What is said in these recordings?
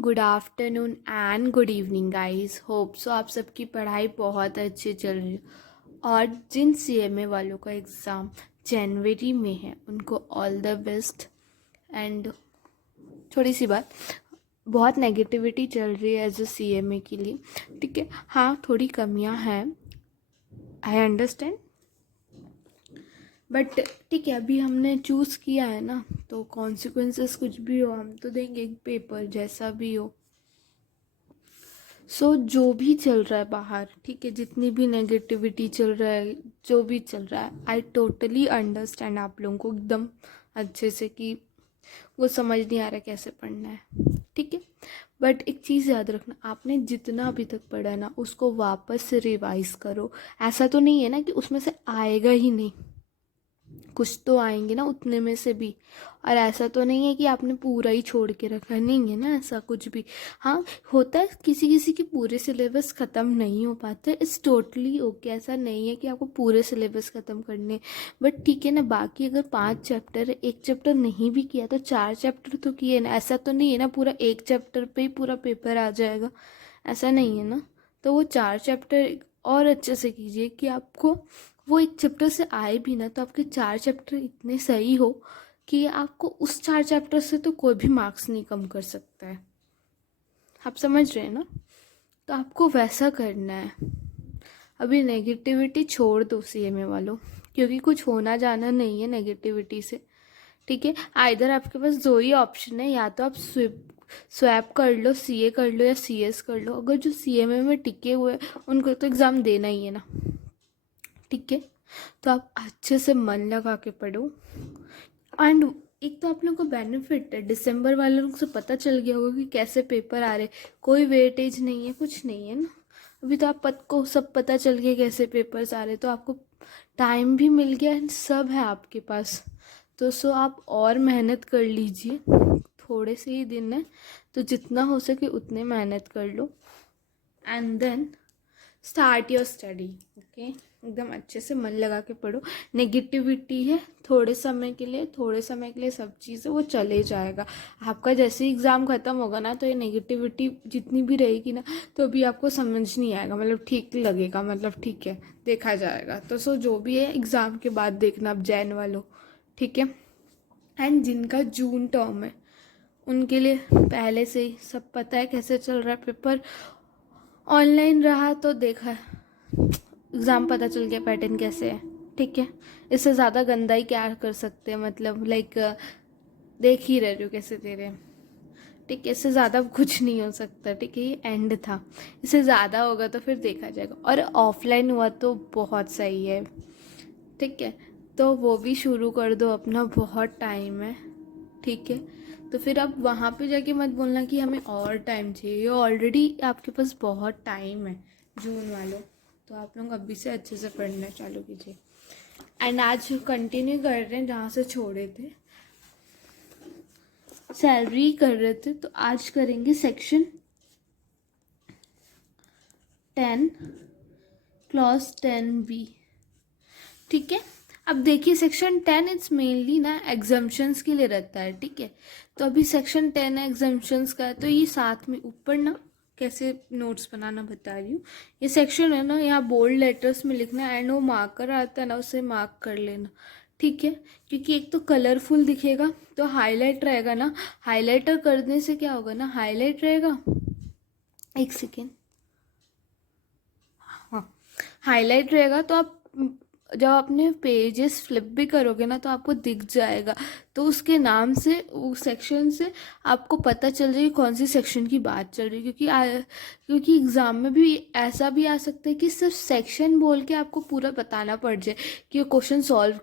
Morning, good afternoon and good evening guys. Hope so आप सबकी पढ़ाई बहुत अच्छी चल रही है। और जिन सीएमए वालों का एग्ज़ाम जनवरी में है उनको ऑल द बेस्ट। एंड थोड़ी सी बात, बहुत नेगेटिविटी चल रही है एज अ सीएमए के लिए, ठीक है। हाँ, थोड़ी कमियां हैं, आई अंडरस्टैंड, बट ठीक है, अभी हमने चूज़ किया है ना, तो कॉन्सिक्वेंसेस कुछ भी हो हम तो देंगे पेपर, जैसा भी हो। जो भी चल रहा है बाहर, ठीक है, जितनी भी नेगेटिविटी चल रहा है, जो भी चल रहा है, आई टोटली अंडरस्टैंड आप लोगों को एकदम अच्छे से कि वो समझ नहीं आ रहा कैसे पढ़ना है, ठीक है। बट एक चीज़ याद रखना, आपने जितना अभी तक पढ़ा ना उसको वापस से रिवाइज करो। ऐसा तो नहीं है ना कि उसमें से आएगा ही नहीं, कुछ तो आएंगे ना उतने में से भी। और ऐसा तो नहीं है कि आपने पूरा ही छोड़ के रखा है, नहीं है ना ऐसा कुछ भी। हाँ, होता है किसी किसी के पूरे सिलेबस ख़त्म नहीं हो पाते, इट्स टोटली ओके। ऐसा नहीं है कि आपको पूरे सिलेबस ख़त्म करने, बट ठीक है ना। बाकी अगर 5 चैप्टर है, एक चैप्टर नहीं भी किया तो 4 चैप्टर तो किए ना। ऐसा तो नहीं है ना पूरा एक चैप्टर पे ही पूरा पेपर आ जाएगा, ऐसा नहीं है ना। तो वो 4 चैप्टर और अच्छे से कीजिए कि आपको वो एक चैप्टर से आए भी ना तो आपके 4 चैप्टर इतने सही हो कि आपको उस 4 चैप्टर से तो कोई भी मार्क्स नहीं कम कर सकता है। आप समझ रहे हैं ना? तो आपको वैसा करना है। अभी नेगेटिविटी छोड़ दो सीएमए वालों, क्योंकि कुछ होना जाना नहीं है नेगेटिविटी से, ठीक है। आइदर आपके पास दो ही ऑप्शन है, या तो आप स्वैप कर लो, सीए कर लो या सीएस कर लो। अगर जो सीएमए में टिके हुए उनको तो एग्ज़ाम देना ही है ना, ठीक है। तो आप अच्छे से मन लगा के पढ़ो। एंड एक तो आप लोगों को बेनिफिट है, दिसंबर वाले लोग से पता चल गया होगा कि कैसे पेपर आ रहे, कोई वेटेज नहीं है, कुछ नहीं है ना। अभी तो आप को सब पता चल गया कैसे पेपर्स आ रहे, तो आपको टाइम भी मिल गया एंड सब है आपके पास। तो आप और मेहनत कर लीजिए, थोड़े से ही दिन है तो जितना हो सके उतने मेहनत कर लो and then start your study, okay. एकदम अच्छे से मन लगा के पढ़ो। नेगेटिविटी है थोड़े समय के लिए, थोड़े समय के लिए सब चीज़ें वो चले जाएगा। आपका जैसे ही एग्ज़ाम ख़त्म होगा ना तो ये नेगेटिविटी जितनी भी रहेगी ना तो अभी आपको समझ नहीं आएगा, मतलब ठीक लगेगा, मतलब ठीक है देखा जाएगा। तो जो भी है एग्ज़ाम के बाद देखना आप जैन वालों, ठीक है। एंड जिनका जून टर्म है उनके लिए पहले से ही सब पता है कैसे चल रहा है पेपर। ऑनलाइन रहा तो देखा, एग्ज़ाम पता चल गया पैटर्न कैसे है, ठीक है। इससे ज़्यादा गंदा ही क्या कर सकते हैं, मतलब लाइक देख ही रहे हो कैसे दे रहे हैं, ठीक है। इससे ज़्यादा कुछ नहीं हो सकता, ठीक है। ये एंड था, इससे ज़्यादा होगा तो फिर देखा जाएगा। और ऑफलाइन हुआ तो बहुत सही है, ठीक है। तो वो भी शुरू कर दो अपना, बहुत टाइम है, ठीक है। तो फिर आप वहाँ पे जाके मत बोलना कि हमें और टाइम चाहिए, ऑलरेडी आपके पास बहुत टाइम है जून वालों। तो आप लोग अभी से अच्छे से पढ़ना चालू कीजिए। एंड आज कंटिन्यू कर रहे हैं जहाँ से छोड़े थे, सैलरी कर रहे थे तो आज करेंगे सेक्शन 10 क्लॉज 10B, ठीक है। अब देखिए सेक्शन 10 इट्स मेनली ना एग्जाम्शंस के लिए रहता है, ठीक है। तो अभी सेक्शन 10 है एग्जाम्शंस का, तो ये साथ में ऊपर ना कैसे नोट्स बनाना बता रही हूँ। ये सेक्शन है ना, यहाँ बोल्ड लेटर्स में लिखना है एंड वो मार्कर आता है ना उसे मार्क कर लेना, ठीक है। क्योंकि एक तो कलरफुल दिखेगा, तो हाईलाइट रहेगा ना, हाईलाइटर करने से क्या होगा ना, हाईलाइट रहेगा, एक सेकेंड, हाँ, हाईलाइट रहेगा तो आप जब अपने पेजेस फ्लिप भी करोगे ना तो आपको दिख जाएगा। तो उसके नाम से, उस सेक्शन से आपको पता चल जाएगी कौन सी सेक्शन की बात चल रही है। क्योंकि एग्ज़ाम में भी ऐसा भी आ सकता है कि सिर्फ सेक्शन बोल के आपको पूरा बताना पड़ जाए कि क्वेश्चन सॉल्व,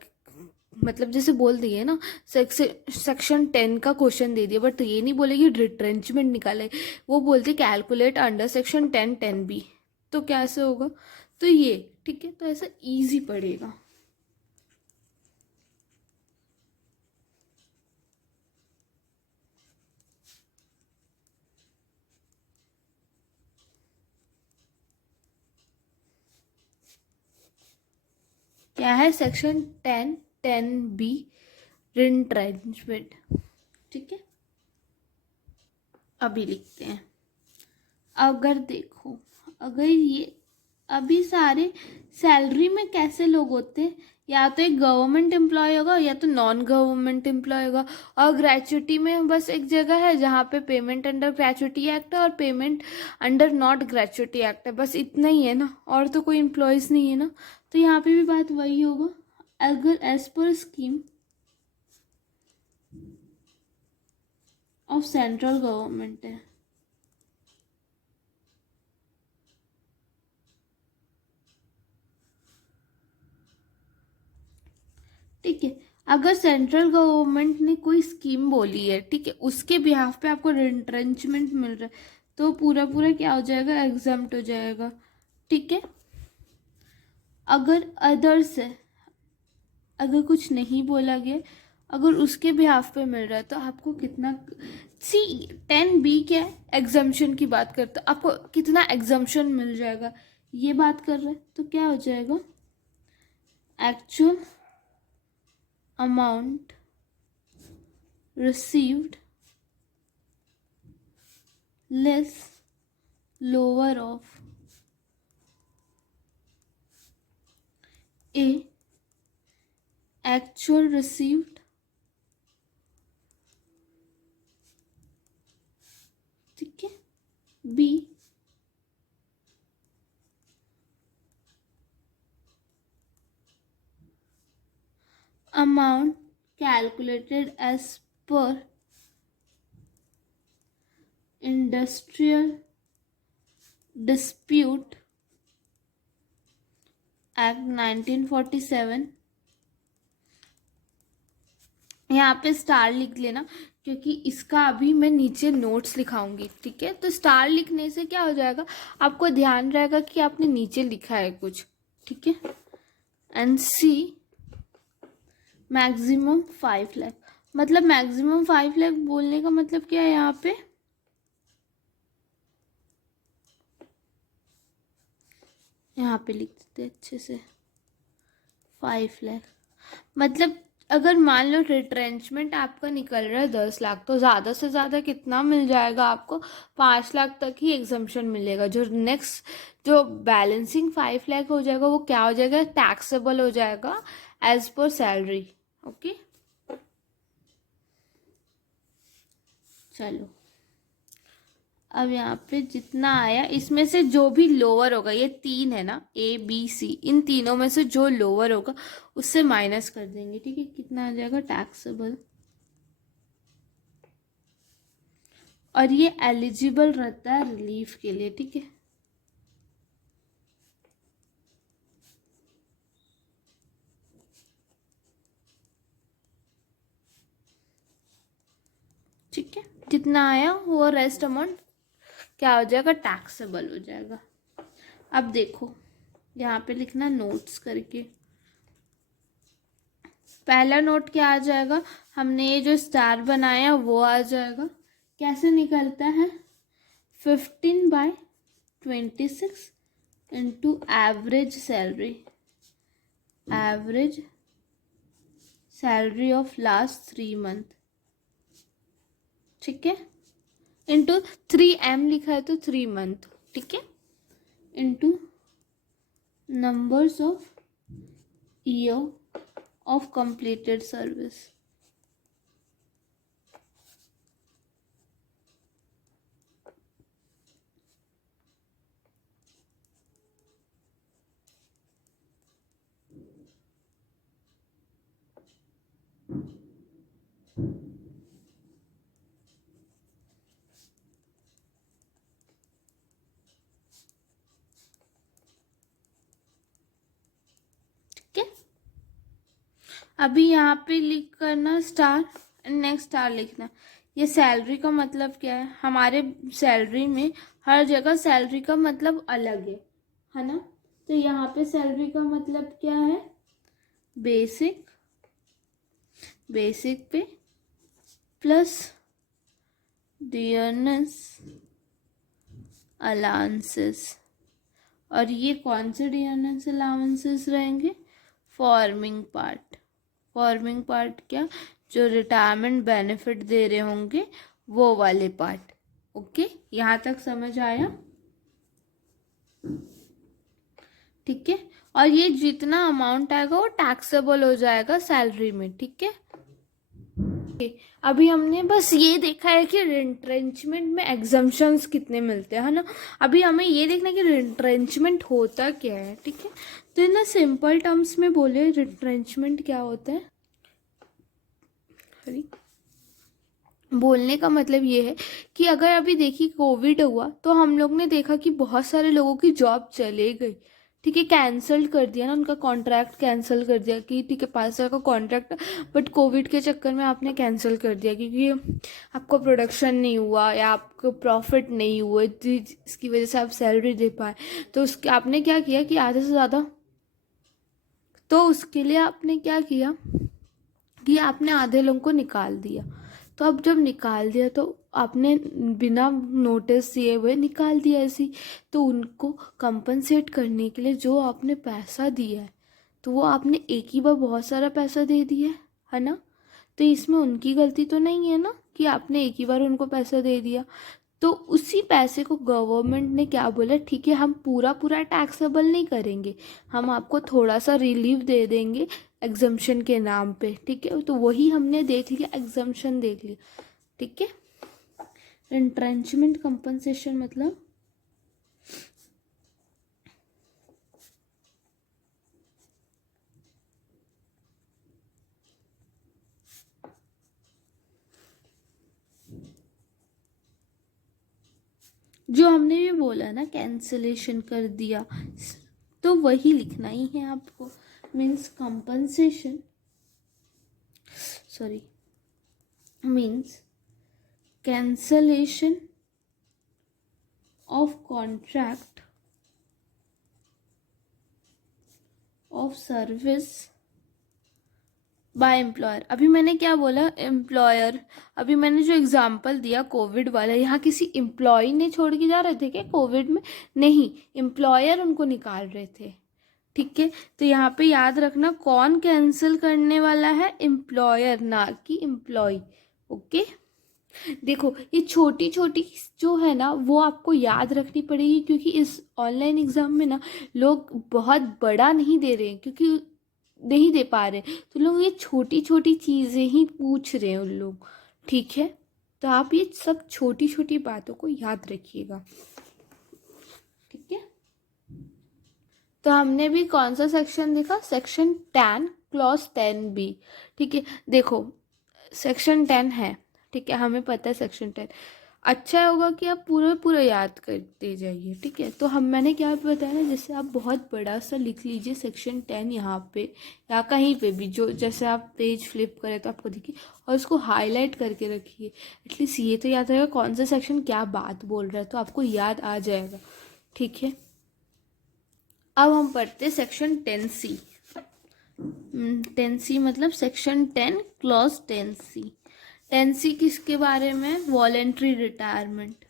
मतलब जैसे बोल दिए ना सेक्शन 10 का क्वेश्चन दे दिया, बट तो ये नहीं बोलेगी रिट्रेंचमेंट निकाले, वो बोलते कैलकुलेट अंडर सेक्शन 10 10B। तो कैसे होगा, तो ये ठीक है, तो ऐसा इजी पड़ेगा। क्या है सेक्शन 10 10B, रिट्रेंचमेंट, ठीक है। अभी लिखते हैं। अगर देखो, अगर ये अभी सारे सैलरी में कैसे लोग होते हैं, या तो एक गवर्नमेंट एम्प्लॉय होगा या तो नॉन गवर्नमेंट एम्प्लॉय होगा। और ग्रेचुटी में बस एक जगह है जहाँ पे पेमेंट अंडर ग्रेचुटी एक्ट है और payment under not gratuity act है, बस इतना ही है ना, और तो कोई एम्प्लॉयज़ नहीं है ना। तो यहाँ पे भी बात वही होगा। अगर as per scheme of central government है, ठीक है। अगर सेंट्रल गवर्नमेंट ने कोई स्कीम बोली है, ठीक है, उसके बिहाफ पे आपको रिट्रेंचमेंट मिल रहा है, तो पूरा पूरा क्या हो जाएगा, एग्जम्प्ट हो जाएगा, ठीक है। अगर अदर्स है, अगर कुछ नहीं बोला गया, अगर उसके बिहाफ पे मिल रहा है, तो आपको कितना, सी 10B क्या है, एग्जम्पशन की बात करते, आपको कितना एग्जम्पशन मिल जाएगा, ये बात कर रहे हैं। तो क्या हो जाएगा, actual amount received less lower of A actual received, ठीक है, B amount calculated as per Industrial Dispute Act 1947। यहाँ पे स्टार लिख लेना, क्योंकि इसका अभी मैं नीचे नोट्स लिखाऊंगी, ठीक है। तो स्टार लिखने से क्या हो जाएगा, आपको ध्यान रहेगा कि आपने नीचे लिखा है कुछ, ठीक है। एंड सी मैक्सिमम 5 लाख, मतलब मैक्सिमम 5 लाख बोलने का मतलब क्या है, यहाँ पे लिख देते अच्छे से 5 लाख। मतलब अगर मान लो रिट्रेंचमेंट आपका निकल रहा है 10 लाख, तो ज़्यादा से ज़्यादा कितना मिल जाएगा आपको, 5 लाख तक ही एग्जम्पशन मिलेगा। जो नेक्स्ट जो बैलेंसिंग 5 लाख हो जाएगा, वो क्या हो जाएगा, टैक्सेबल हो जाएगा एज पर सैलरी, ओके। चलो, अब यहाँ पे जितना आया, इसमें से जो भी लोअर होगा, ये 3 है ना, ABC, इन तीनों में से जो लोअर होगा उससे माइनस कर देंगे, ठीक है। कितना आ जाएगा, टैक्सेबल, और ये एलिजिबल रहता है रिलीफ के लिए, ठीक है। ठीक है, जितना आया वो रेस्ट अमाउंट क्या हो जाएगा, टैक्सेबल हो जाएगा। अब देखो, यहाँ पे लिखना नोट्स करके। पहला नोट क्या आ जाएगा, हमने ये जो स्टार बनाया वो आ जाएगा। कैसे निकलता है, 15/26 into average salary of last 3 month, ठीक है, इंटू 3M लिखा है तो 3 मंथ, ठीक है, into numbers of year of completed service. ठीक है, अभी यहाँ पे लिख करना स्टार, नेक्स्ट स्टार लिखना। ये सैलरी का मतलब क्या है, हमारे सैलरी में हर जगह सैलरी का मतलब अलग है ना। तो यहाँ पे सैलरी का मतलब क्या है, बेसिक पे प्लस डियरनेस अलाउंसेस। और ये कौन से डियरनेस अलाउंसेस रहेंगे, फॉर्मिंग पार्ट क्या, जो रिटायरमेंट बेनिफिट दे रहे होंगे वो वाले पार्ट, ओके, यहाँ तक समझ आया? ठीक है, और ये जितना अमाउंट आएगा वो टैक्सेबल हो जाएगा सैलरी में। ठीक है, अभी हमने बस ये देखा है कि रिट्रेंचमेंट में एग्जम्पशंस कितने मिलते हैं, है ना। अभी हमें ये देखना है कि रिट्रेंचमेंट होता क्या है। ठीक है, तो इन सिंपल टर्म्स में बोले रिट्रेंचमेंट क्या होता है। बोलने का मतलब ये है कि अगर अभी देखिए कोविड हुआ तो हम लोग ने देखा कि बहुत सारे लोगों की जॉब चले गई। ठीक है, कैंसल कर दिया ना, उनका कॉन्ट्रैक्ट कैंसिल कर दिया कि ठीक है 5 साल का कॉन्ट्रैक्ट, बट कोविड के चक्कर में आपने कैंसिल कर दिया क्योंकि आपको प्रोडक्शन नहीं हुआ या आपको प्रॉफिट नहीं हुआ, जिसकी वजह से आप सैलरी दे पाए। तो उसके आपने क्या किया कि आधे से ज़्यादा, तो उसके लिए आपने क्या किया कि आपने आधे लोगों को निकाल दिया। तो अब जब निकाल दिया तो आपने बिना नोटिस दिए हुए निकाल दिया ऐसी, तो उनको कंपनसेट करने के लिए जो आपने पैसा दिया है तो वो आपने एक ही बार बहुत सारा पैसा दे दिया है ना। तो इसमें उनकी गलती तो नहीं है ना कि आपने एक ही बार उनको पैसा दे दिया। तो उसी पैसे को गवर्नमेंट ने क्या बोला, ठीक है हम पूरा पूरा टैक्सेबल नहीं करेंगे, हम आपको थोड़ा सा रिलीफ दे देंगे एग्जम्पशन के नाम पे। ठीक है, तो वही हमने देख लिया, एग्जम्पशन देख लिया। ठीक है, एंट्रेंचमेंट कंपनसेशन मतलब जो हमने भी बोला ना कैंसिलेशन कर दिया, तो वही लिखना ही है आपको। Means compensation, sorry, means cancellation of contract of service by employer. अभी मैंने क्या बोला, एम्प्लॉयर। अभी मैंने जो एग्जांपल दिया कोविड वाला, यहाँ किसी एम्प्लॉय ने छोड़ के जा रहे थे क्या कोविड में? नहीं, एम्प्लॉयर उनको निकाल रहे थे। ठीक है, तो यहाँ पे याद रखना कौन कैंसिल करने वाला है, एम्प्लॉयर, ना कि एम्प्लॉय। ओके, देखो ये छोटी छोटी जो है ना वो आपको याद रखनी पड़ेगी, क्योंकि इस ऑनलाइन एग्जाम में ना लोग बहुत बड़ा नहीं दे रहे हैं क्योंकि नहीं दे पा रहे, तो लोग ये छोटी छोटी चीज़ें ही पूछ रहे हैं उन लोग। ठीक है, तो आप ये सब छोटी छोटी बातों को याद रखिएगा। ठीक है, तो हमने भी कौन सा सेक्शन देखा, सेक्शन 10 क्लॉज 10B। ठीक है, देखो सेक्शन 10 है, ठीक है हमें पता है सेक्शन 10। अच्छा होगा कि आप पूरा पूरा याद करते जाइए। ठीक है, तो हम मैंने क्या बताया ना, जैसे आप बहुत बड़ा सा लिख लीजिए सेक्शन 10 यहाँ पे या कहीं पे भी, जो जैसे आप पेज फ्लिप करें तो आपको दिखिए, और उसको हाईलाइट करके रखिए। एटलीस्ट ये तो याद रहेगा कौन सा सेक्शन क्या बात बोल रहा है, तो आपको याद आ जाएगा। ठीक है, अब हम पढ़ते सेक्शन 10C। 10C मतलब सेक्शन 10 क्लॉज 10C। 10C किसके बारे में, वॉलेंट्री रिटायरमेंट।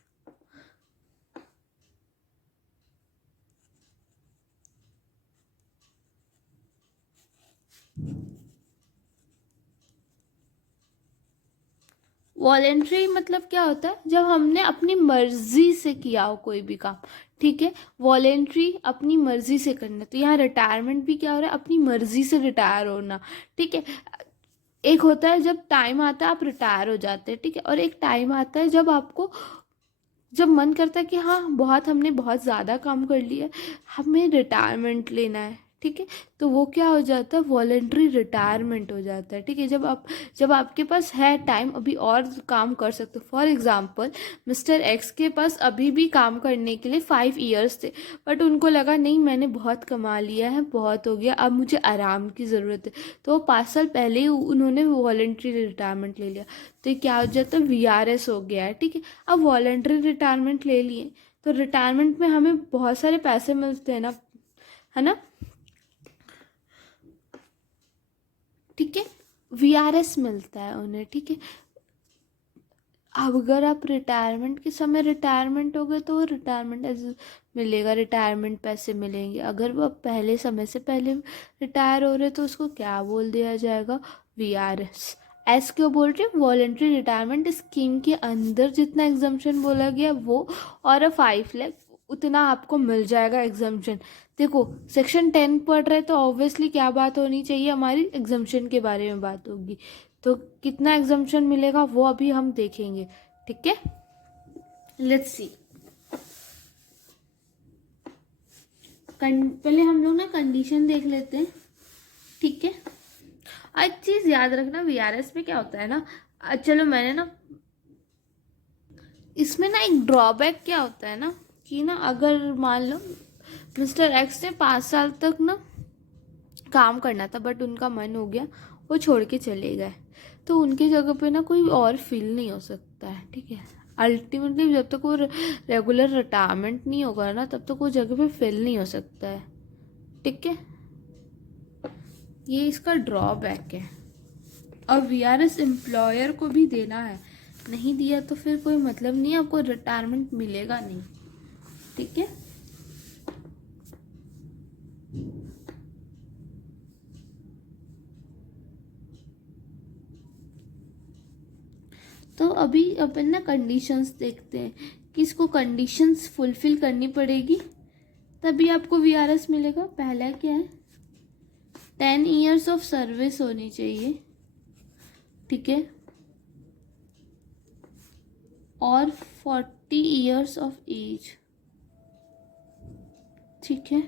वॉलेंट्री मतलब क्या होता है, जब हमने अपनी मर्जी से किया हो कोई भी काम। ठीक है, वॉलेंट्री अपनी मर्जी से करना, तो यहाँ रिटायरमेंट भी क्या हो रहा है, अपनी मर्जी से रिटायर होना। ठीक है, एक होता है जब टाइम आता है आप रिटायर हो जाते हैं। ठीक है, और एक टाइम आता है जब आपको, जब मन करता है कि हाँ बहुत हमने बहुत ज़्यादा काम कर लिया, हमें रिटायरमेंट लेना है। ठीक है, तो वो क्या हो जाता है, वॉलेंट्री रिटायरमेंट हो जाता है। ठीक है, जब आपके पास है टाइम अभी और काम कर सकते हो। फॉर एग्जांपल मिस्टर एक्स के पास अभी भी काम करने के लिए 5 इयर्स थे, बट उनको लगा नहीं मैंने बहुत कमा लिया है, बहुत हो गया, अब मुझे आराम की ज़रूरत है, तो वो 5 साल पहले ही उन्होंने वॉलेंट्री रिटायरमेंट ले लिया। तो ये क्या हो जाता है, VRS हो गया है। ठीक है, अब वॉलेंट्री रिटायरमेंट ले लिए तो रिटायरमेंट में हमें बहुत सारे पैसे मिलते हैं ना, है ना। ठीक है, VRS मिलता है उन्हें। ठीक है, अब अगर आप रिटायरमेंट के समय रिटायरमेंट हो गए तो वो रिटायरमेंट एज मिलेगा, रिटायरमेंट पैसे मिलेंगे। अगर वो पहले समय से पहले रिटायर हो रहे तो उसको क्या बोल दिया जाएगा, VRS, एस क्यों बोल रही हूँ, वॉलेंट्री रिटायरमेंट स्कीम के अंदर जितना एग्जाम्पशन बोला गया वो, और 5 लाख उतना आपको मिल जाएगा एग्जाम्पशन। देखो सेक्शन 10 पढ़ रहे तो ऑब्वियसली क्या बात होनी चाहिए, हमारी एग्जाम्पशन के बारे में बात होगी। तो कितना एग्जाम्पशन मिलेगा वो अभी हम देखेंगे, ठीक है। लेट्स सी, पहले हम लोग ना कंडीशन देख लेते हैं, ठीक है। एक चीज़ याद रखना, वीआरएस में क्या होता है ना, चलो मैंने ना इसमें ना एक ड्रॉबैक क्या होता है ना कि ना, अगर मान लो मिस्टर एक्स ने 5 साल तक ना काम करना था बट उनका मन हो गया, वो छोड़ के चले गए, तो उनकी जगह पे ना कोई और फिल नहीं हो सकता है, ठीक है। अल्टीमेटली जब तक वो रेगुलर रिटायरमेंट नहीं होगा ना तब तक वो जगह पे फिल नहीं हो सकता है, ठीक है। ये इसका ड्रॉबैक है। और वीआरएस एम्प्लॉयर को भी देना है, नहीं दिया तो फिर कोई मतलब नहीं है, आपको रिटायरमेंट मिलेगा नहीं, ठीक है। तो अभी अपन ना कंडीशंस देखते हैं कि इसको कंडीशंस फुलफिल करनी पड़ेगी तभी आपको वीआरएस मिलेगा। पहला क्या है, 10 ईयर्स ऑफ सर्विस होनी चाहिए, ठीक है, और 40 ईयर्स ऑफ एज, ठीक है।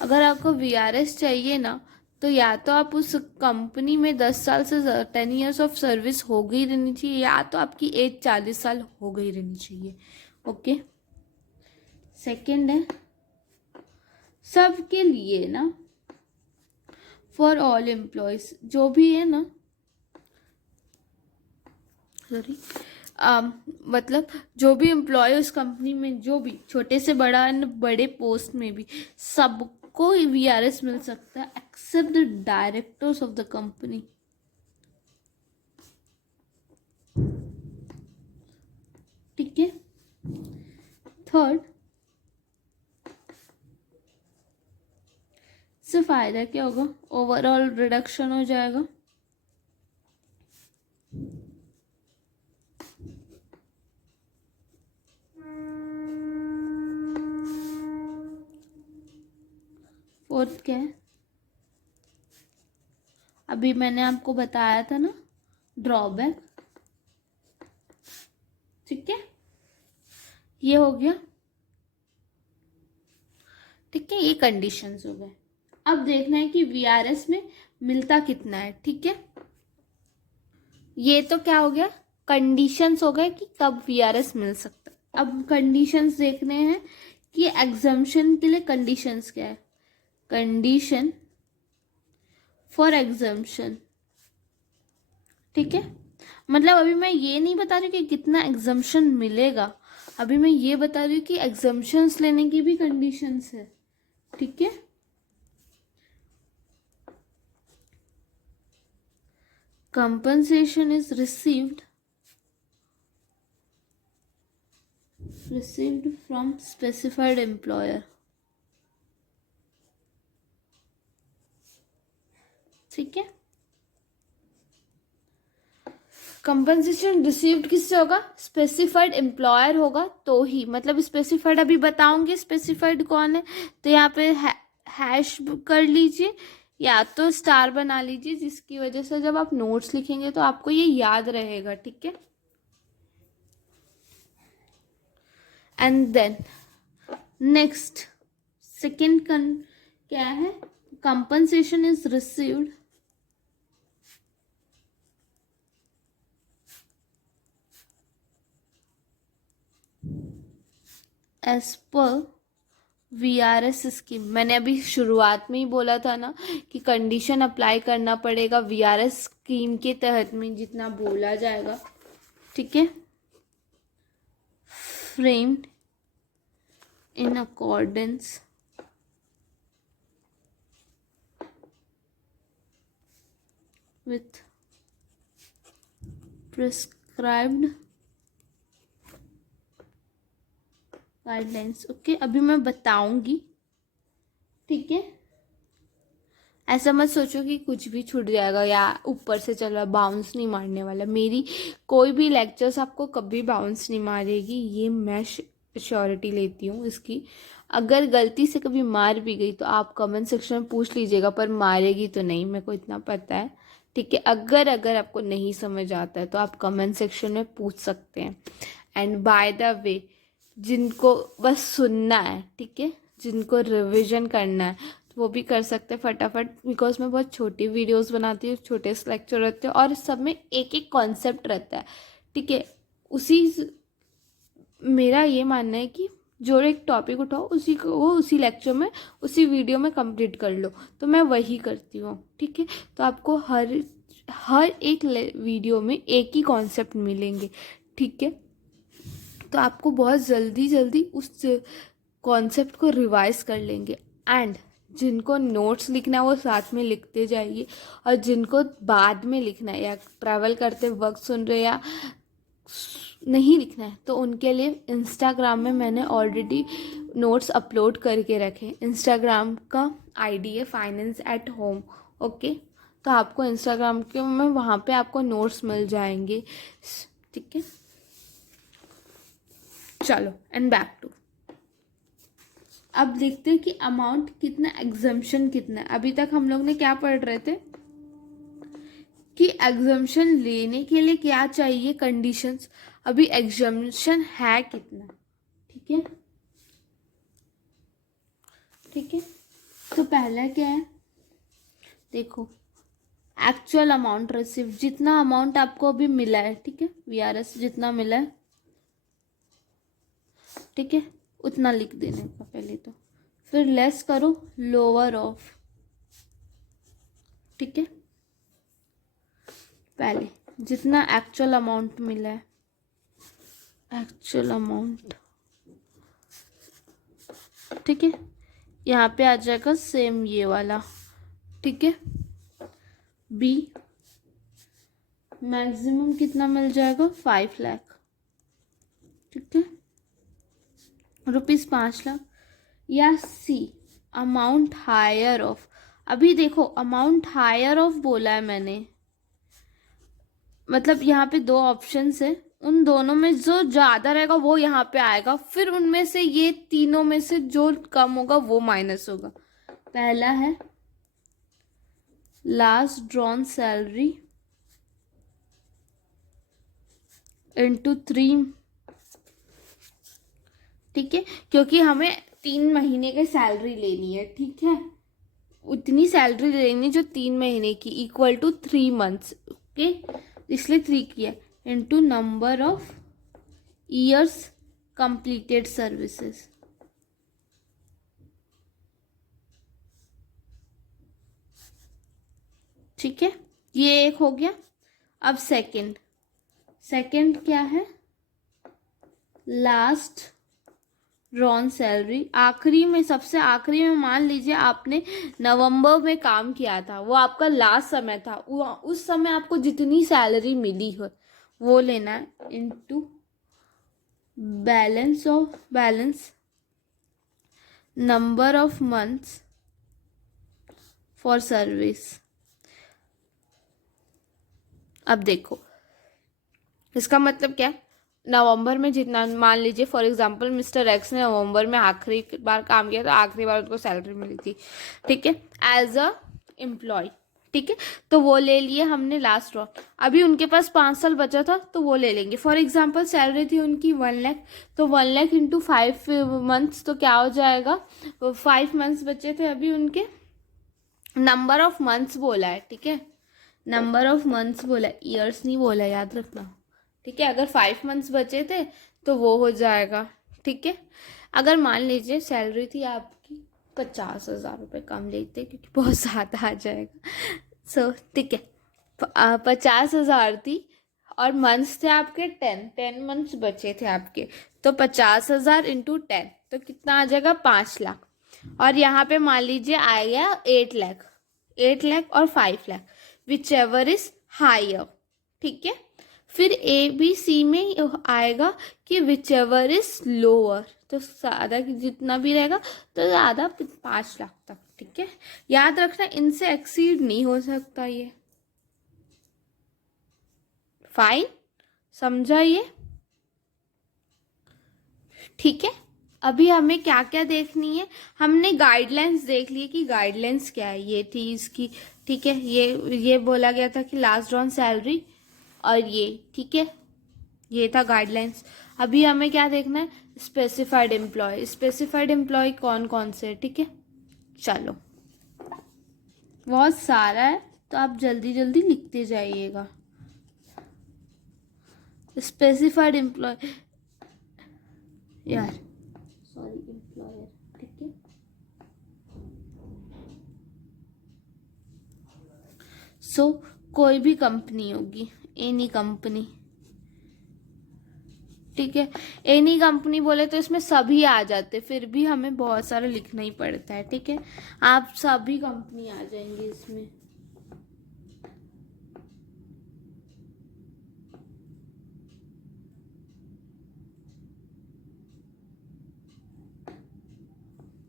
अगर आपको वीआरएस चाहिए ना तो या तो आप उस कंपनी में 10 साल से 10 ईयर्स ऑफ सर्विस हो गई रहनी चाहिए, या तो आपकी एज 40 साल हो गई रहनी चाहिए, ओके। सेकंड है, सबके लिए ना, फॉर ऑल एम्प्लॉयज जो भी है ना, सॉरी, मतलब जो भी एम्प्लॉय उस कंपनी में, जो भी छोटे से बड़ा एंड बड़े पोस्ट में भी, सबको वीआरएस मिल सकता है except the directors of the company, ठीक है। थर्ड, से फायदा क्या होगा, ओवरऑल रिडक्शन हो जाएगा, फोर्थ क्या है, अभी मैंने आपको बताया था ना, ड्रॉबैक, ठीक है, ये हो गया, ठीक है। ये कंडीशंस हो गए। अब देखना है कि वीआरएस में मिलता कितना है, ठीक है। ये तो क्या हो गया, कंडीशंस हो गए कि कब वीआरएस मिल सकता है। अब कंडीशंस देखने हैं कि एग्जम्पशन के लिए कंडीशंस क्या है, कंडीशन फॉर एग्जम्पशन, ठीक है। मतलब अभी मैं ये नहीं बता रही कि कितना एग्जम्पशन मिलेगा, अभी मैं ये बता रही हूँ कि एग्जम्पशंस लेने की भी कंडीशंस है, ठीक है। compensation is received from specified employer, ठीक है। कंपनसेशन रिसीव्ड किससे होगा, स्पेसिफाइड एम्प्लॉयर होगा तो ही, मतलब स्पेसिफाइड अभी बताऊंगी स्पेसिफाइड कौन है, तो यहाँ पे हैश कर लीजिए या तो स्टार बना लीजिए, जिसकी वजह से जब आप नोट्स लिखेंगे तो आपको ये याद रहेगा, ठीक है। एंड देन नेक्स्ट सेकेंड क्या है, compensation is received as per VRS scheme. मैंने अभी शुरुआत में ही बोला था ना कि कंडीशन अप्लाई करना पड़ेगा वीआरएस स्कीम के तहत में, जितना बोला जाएगा, ठीक है। Framed in accordance with prescribed guidelines, okay. अभी मैं बताऊंगी, ठीक है। ऐसा मत सोचो कि कुछ भी छूट जाएगा या ऊपर से चल रहा, बाउंस नहीं मारने वाला। मेरी कोई भी लेक्चर्स आपको कभी बाउंस नहीं मारेगी, ये मैं श्योरिटी लेती हूँ इसकी। अगर गलती से कभी मार भी गई तो आप कमेंट सेक्शन में पूछ लीजिएगा, पर मारेगी तो नहीं, मेरे को इतना पता है। ठीक है, अगर अगर आपको नहीं समझ आता है तो आप कमेंट सेक्शन में पूछ सकते हैं। एंड बाय द वे, जिनको बस सुनना है, ठीक है, जिनको रिविजन करना है तो वो भी कर सकते हैं फटाफट, बिकॉज मैं बहुत छोटी वीडियोस बनाती हूँ, छोटे से लेक्चर रहते हैं और सब में एक एक कॉन्सेप्ट रहता है। ठीक है, उसी मेरा ये मानना है कि जो एक टॉपिक उठाओ उसी को वो उसी लेक्चर में उसी वीडियो में कंप्लीट कर लो, तो मैं वही करती हूँ। ठीक है, तो आपको हर हर एक वीडियो में एक ही कॉन्सेप्ट मिलेंगे। ठीक है, तो आपको बहुत जल्दी जल्दी उस कॉन्सेप्ट को रिवाइज कर लेंगे। एंड जिनको नोट्स लिखना है वो साथ में लिखते जाइए, और जिनको बाद में लिखना है या ट्रैवल करते वक्त सुन रहे या नहीं लिखना है तो उनके लिए इंस्टाग्राम में मैंने ऑलरेडी नोट्स अपलोड करके रखे। इंस्टाग्राम का आईडी है finance@home। ओके, तो आपको इंस्टाग्राम के में वहाँ पे आपको नोट्स मिल जाएंगे। ठीक है, चलो एंड बैक टू, अब देखते हैं कि अमाउंट कितना, एग्जम्पशन कितना है। अभी तक हम लोग ने क्या पढ़ रहे थे कि एग्जम्पशन लेने के लिए क्या चाहिए कंडीशंस। अभी एग्जम्पशन है कितना। ठीक है, ठीक है, तो पहला क्या है, देखो एक्चुअल अमाउंट रिसीव, जितना अमाउंट आपको अभी मिला है, ठीक है, वीआरएस जितना मिला है, ठीक है, उतना लिख देने का पहले तो, फिर लेस करो लोअर ऑफ। ठीक है, पहले जितना एक्चुअल अमाउंट मिला है, एक्चुअल अमाउंट, ठीक है, यहाँ पे आ जाएगा सेम ये वाला। ठीक है, बी मैक्सिमम कितना मिल जाएगा 5 लाख। ठीक है, ₹5 लाख। या सी अमाउंट हायर ऑफ, अभी देखो अमाउंट हायर ऑफ बोला है मैंने, मतलब यहाँ पे 2 ऑप्शंस है, उन दोनों में जो ज़्यादा रहेगा वो यहाँ पे आएगा, फिर उनमें से ये तीनों में से जो कम होगा वो माइनस होगा। पहला है लास्ट ड्रॉन सैलरी इंटू 3। ठीक है, क्योंकि हमें 3 महीने की सैलरी लेनी है। ठीक है, उतनी सैलरी लेनी जो 3 महीने की, इक्वल टू 3 मंथ्स। ओके, इसलिए 3 किया, into number of years completed services. ठीक है, ये एक हो गया। अब सेकंड क्या है, लास्ट ड्रॉन सैलरी, आखिरी में, सबसे आखिरी में मान लीजिए आपने नवंबर में काम किया था, वो आपका लास्ट समय था, उस समय आपको जितनी सैलरी मिली हो वो लेना है, into balance number of months for service. अब देखो इसका मतलब क्या है, नवंबर में जितना, मान लीजिए फॉर एग्जांपल मिस्टर एक्स ने नवंबर में आखिरी बार काम किया, तो आखिरी बार उनको सैलरी मिली थी। ठीक है, एज अ एम्प्लॉय। ठीक है, तो वो ले लिए हमने लास्ट ड्रॉ। अभी उनके पास 5 साल बचा था तो वो ले लेंगे। फॉर एग्जांपल सैलरी थी उनकी 1 लाख, तो 1 लाख इंटू 5 मंथ्स, तो क्या हो जाएगा, 5 मंथ्स बचे थे अभी उनके। नंबर ऑफ मंथ्स बोला है, ठीक है, नंबर ऑफ मंथ्स बोला है, ईयर्स नहीं बोला, याद रखना। ठीक है, अगर 5 मंथ्स बचे थे तो वो हो जाएगा। ठीक है, अगर मान लीजिए सैलरी थी आपकी 50,000 रुपये, कम लेते क्योंकि बहुत ज़्यादा आ जाएगा। सो ठीक है, 50,000 थी और मंथ्स थे आपके 10 मंथ्स बचे थे आपके, तो 50,000 इंटू 10 तो कितना आ जाएगा 5 लाख। और यहाँ पे मान लीजिए आ गया 8 लाख और 5 lakh, whichever is higher. ठीक है, फिर ए बी सी में आएगा कि विच एवर इज लोअर। तो ज़्यादा जितना भी रहेगा तो ज़्यादा 5 लाख तक, ठीक है। याद रखना इनसे एक्सीड नहीं हो सकता ये, फाइन, समझा ये, ठीक है। अभी हमें क्या क्या देखनी है, हमने गाइडलाइंस देख ली कि गाइडलाइंस क्या है, ये थी इसकी, ठीक है। ये बोला गया था कि लास्ट ड्रॉन सैलरी और ये, ठीक है, ये था गाइडलाइंस। अभी हमें क्या देखना है, स्पेसिफाइड एम्प्लॉय। स्पेसिफाइड एम्प्लॉय कौन कौन से है, ठीक है। चलो बहुत सारा है तो आप जल्दी जल्दी लिखते जाइएगा। स्पेसिफाइड एम्प्लॉय, यार सॉरी, एम्प्लॉयर, ठीक है। सो कोई भी कंपनी होगी, एनी कंपनी, ठीक है। एनी कंपनी बोले तो इसमें सभी आ जाते, फिर भी हमें बहुत सारा लिखना ही पड़ता है, ठीक है। आप सभी कंपनी आ जाएंगे इसमें।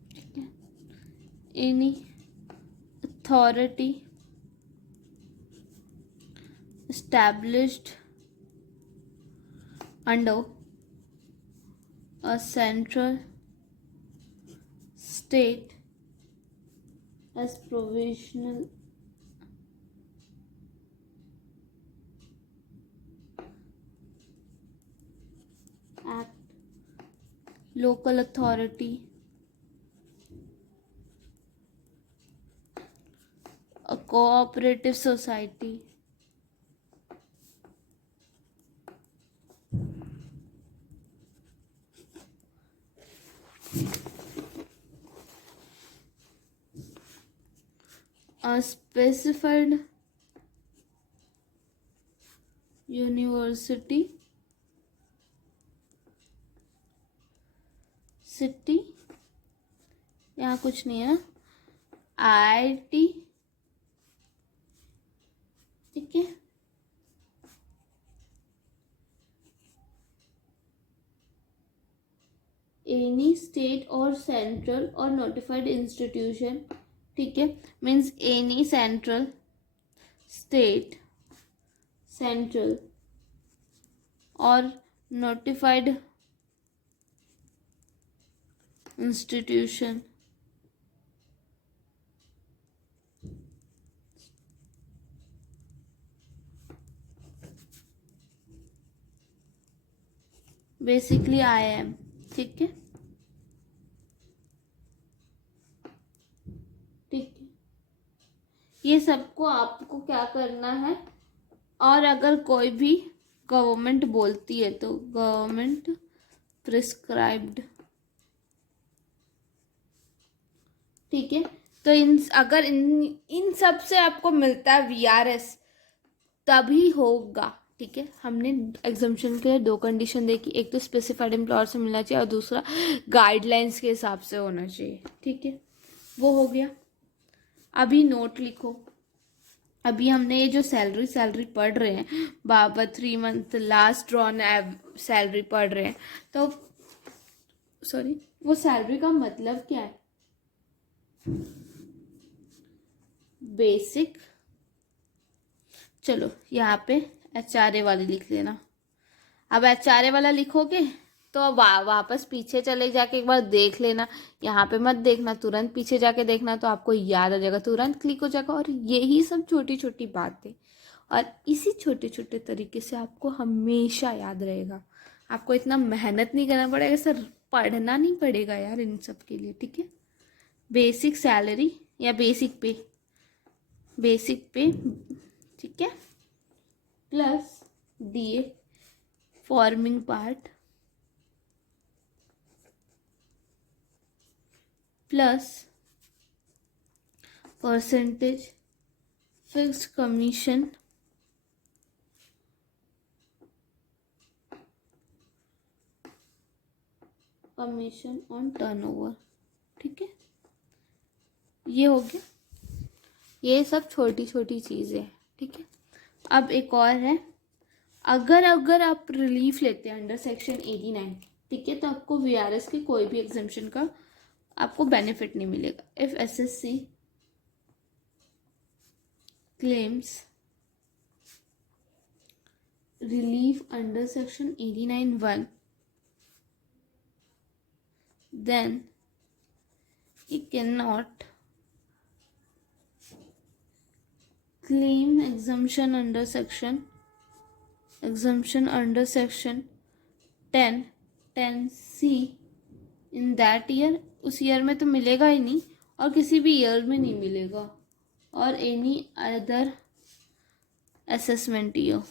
ठीक है, any authority established under a central state as provisional act, local authority, a cooperative society, a specified university, city, यहाँ कुछ नहीं है, IIT, ठीक है। एनी स्टेट और सेंट्रल और नोटिफाइड इंस्टीट्यूशन, ठीक है। Means any central state, central और नोटिफाइड इंस्टीट्यूशन, बेसिकली IIM, ठीक है, ठीक है। ये सबको आपको क्या करना है, और अगर कोई भी गवर्नमेंट बोलती है तो गवर्नमेंट प्रिस्क्राइब्ड, ठीक है। तो अगर इन सब से आपको मिलता है VRS तभी होगा, ठीक है। हमने एग्जाम्पशन के 2 कंडीशन देखी, एक तो स्पेसिफाइड एम्प्लॉयर से मिलना चाहिए और दूसरा गाइडलाइंस के हिसाब से होना चाहिए, ठीक है। वो हो गया। अभी नोट लिखो। अभी हमने ये जो सैलरी पढ़ रहे हैं, बाबा 3 मंथ लास्ट ड्रॉन सैलरी पढ़ रहे हैं, तो सॉरी, वो सैलरी का मतलब क्या है, बेसिक, चलो यहाँ पे HRA वाली लिख लेना। अब HRA वाला लिखोगे तो वापस पीछे चले जाके एक बार देख लेना, यहाँ पे मत देखना, तुरंत पीछे जाके देखना तो आपको याद आ जाएगा, तुरंत क्लिक हो जाएगा। और यही सब छोटी छोटी बातें, और इसी छोटे छोटे तरीके से आपको हमेशा याद रहेगा। आपको इतना मेहनत नहीं करना पड़ेगा, सर पढ़ना नहीं पड़ेगा यार इन सब के लिए, ठीक है। बेसिक सैलरी या बेसिक पे, ठीक है, plus DA forming part, plus percentage fixed commission, on turnover, ठीक है। ये हो गया, ये सब छोटी छोटी चीज़ें हैं, ठीक है। अब एक और है, अगर आप रिलीफ लेते हैं अंडर सेक्शन 89, ठीक है, तो आपको वीआरएस के कोई भी एग्जाम्शन का आपको बेनिफिट नहीं मिलेगा। If SSC claims relief under section 89(1), then he cannot claim exemption under section 10(10)(c) in that year। उस ईयर में तो मिलेगा ही नहीं, और किसी भी ईयर में नहीं मिलेगा, और एनी अदर असेसमेंट ईयर।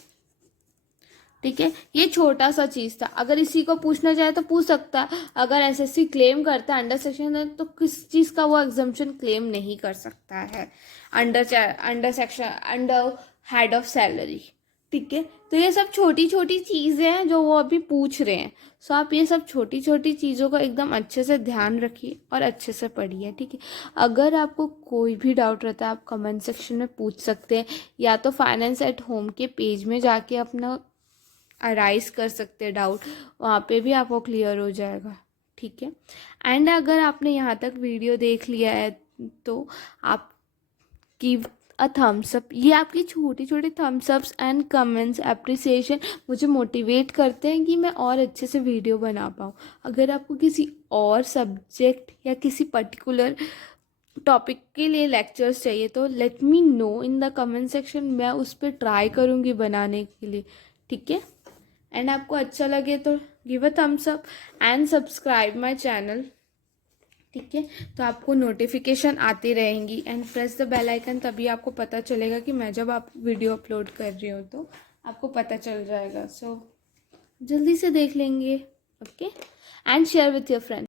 ठीक है, ये छोटा सा चीज़ था। अगर इसी को पूछना चाहे तो पूछ सकता है। अगर एसएससी क्लेम करता है अंडर सेक्शन, तो किस चीज़ का वो एग्जाम्पशन क्लेम नहीं कर सकता है under section, under head of salary. ठीक है, तो ये सब छोटी छोटी चीज़ें हैं जो वो अभी पूछ रहे हैं। सो आप ये सब छोटी छोटी चीज़ों का एकदम अच्छे से ध्यान रखिए और अच्छे से पढ़िए। ठीक है, अगर आपको कोई भी डाउट रहता है आप कमेंट सेक्शन में पूछ सकते हैं, या तो फाइनेंस एट होम के पेज में जाके अपना अराइज कर सकते हैं डाउट, वहाँ पे भी आपको क्लियर हो जाएगा। ठीक है, एंड अगर आपने यहाँ तक वीडियो देख लिया है तो आप गिव अ थम्स अप। ये आपकी छोटी छोटी thumbs ups and comments appreciation मुझे मोटिवेट करते हैं कि मैं और अच्छे से वीडियो बना पाऊँ। अगर आपको किसी और सब्जेक्ट या किसी पर्टिकुलर टॉपिक के लिए लेक्चर्स चाहिए तो let me know in the comment section, मैं उस पर ट्राई करूँगी बनाने के लिए। ठीक है, एंड आपको अच्छा लगे तो give a thumbs up and subscribe my channel. ठीक है, तो आपको नोटिफिकेशन आती रहेंगी, and press the bell icon, तभी आपको पता चलेगा कि मैं जब आप वीडियो अपलोड कर रही हूँ तो आपको पता चल जाएगा। सो जल्दी से देख लेंगे। Okay, and share with your friends.